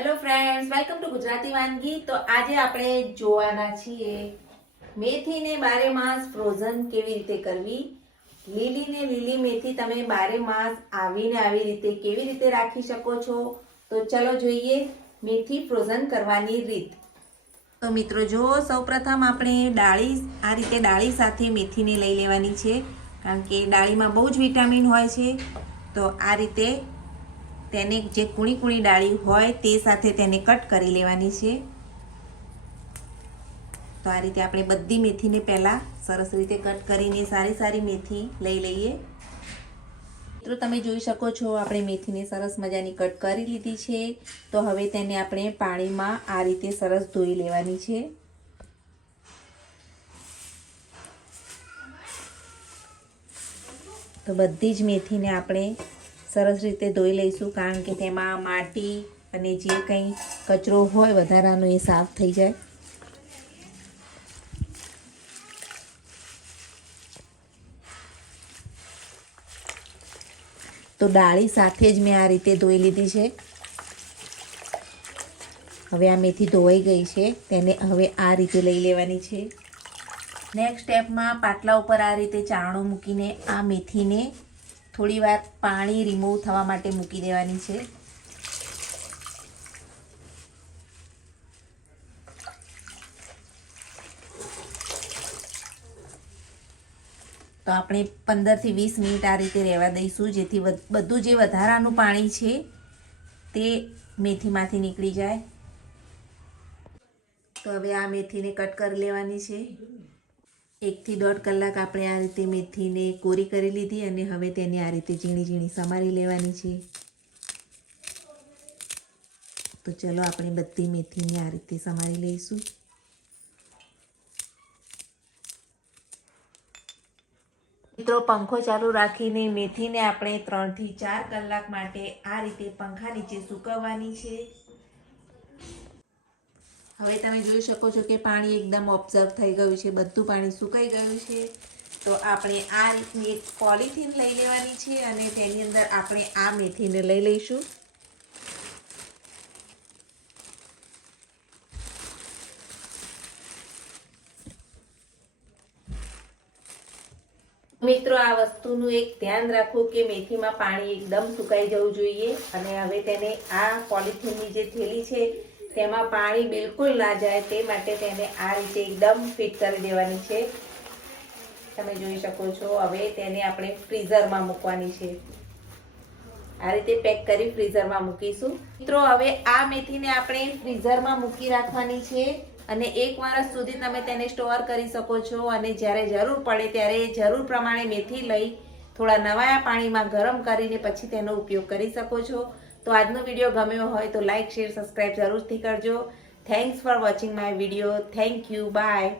Hello friends welcome to Gujarati વાનગી તો આજે આપણે જોવાના છીએ મેથીને બારે માસ ફ્રોઝન કેવી રીતે કરવી? લીલીને લીલી મેથી તમે બારે માસ આવીને આવી રીતે કેવી રીતે રાખી શકો છો? તો ચલો જોઈએ મેથી ફ્રોઝન કરવાની રીત. તો મિત્રો, જો સૌપ્રથમ આપણે ડાળી આ રીતે ડાળી સાથે મેથીને લઈ લેવાની છે, કારણ કે ડાળીમાં બહુ જ વિટામિન હોય છે. તો આ રીતે તેને જે કૂણી કૂણી ડાળી હોય તે સાથે તેને કટ કરી લેવાની છે. તો આ રીતે આપણે બધી મેથીને પહેલાં સરસ રીતે કટ કરીને સારી સારી મેથી લઈ લઈએ. મિત્રો, તમે જોઈ શકો છો આપણે મેથીને સરસ મજાની કટ કરી લીધી છે. તો હવે તેને આપણે પાણીમાં આ રીતે સરસ ધોઈ લેવાની છે. તો બધી જ મેથીને આપણે સરસ રીતે ધોઈ લઈશું કારણ કે તેમાં માટી અને જે કંઈ કચરો હોય વધારાનો એ સાફ થઈ જાય. તો ડાળી સાથે જ મેં આ રીતે ધોઈ લીધી છે. હવે આ મેથી ધોવાઈ ગઈ છે, તેને હવે આ રીતે લઈ લેવાની છે. નેક્સ્ટ સ્ટેપમાં પાટલા ઉપર આ રીતે ચાણો મૂકીને આ મેથીને થોડી વાર પાણી રિમૂવ થવા માટે મૂકી દેવાની છે. તો આપણે પંદરથી વીસ મિનિટ આ રીતે રહેવા દઈશું, જેથી બધું જે વધારાનું પાણી છે તે મેથીમાંથી નીકળી જાય. તો હવે આ મેથીને કટ કરી લેવાની છે. એકથી દોઢ કલાક આપણે આ રીતે મેથીને કોરી કરી લીધી અને હવે તેને આ રીતે ઝીણી ઝીણી સમારી લેવાની છે. તો ચલો આપણે બધી મેથીને આ રીતે સમારી લઈશું. મિત્રો, પંખો ચાલુ રાખીને મેથીને આપણે ત્રણથી ચાર કલાક માટે આ રીતે પંખા નીચે સૂકવવાની છે. હવે તમે જોઈ શકો છો કે પાણી એકદમ ઓબ્ઝર્વ થઈ ગયું છે, બધું પાણી સુકાઈ ગયું છે. તો આપણે આ રીતની એક પોલિથીન લઈ લેવાની છે અને તેની અંદર આપણે આ મેથીને લઈ લઈશું. મિત્રો, આ વસ્તુનું એક ધ્યાન રાખો કે મેથીમાં પાણી એકદમ સુકાઈ જવું જોઈએ અને હવે તેને આ પોલિથીનની જે થેલી છે તેમાં પાણી બિલકુલ ના જાય તે માટે તેને આ રીતે એકદમ ફિટ કરી દેવાની છે. તમે જોઈ શકો છો, હવે તેને આપણે ફ્રીઝરમાં મૂકવાની છે. આ રીતે પેક કરી ફ્રીઝરમાં મૂકીશું. મિત્રો, હવે આ મેથીને આપણે ફ્રીઝરમાં મૂકી રાખવાની છે અને એક વર્ષ સુધી તમે તેને સ્ટોર કરી શકો છો અને જ્યારે જરૂર પડે ત્યારે જરૂર પ્રમાણે મેથી લઈ થોડા નવાયા પાણીમાં ગરમ કરીને પછી તેનો ઉપયોગ કરી શકો છો. તો આજનો વીડિયો ગમ્યો હોય તો લાઇક શેર સબસ્ક્રાઈબ જરૂરથી કરજો. Thanks for watching my video thank you bye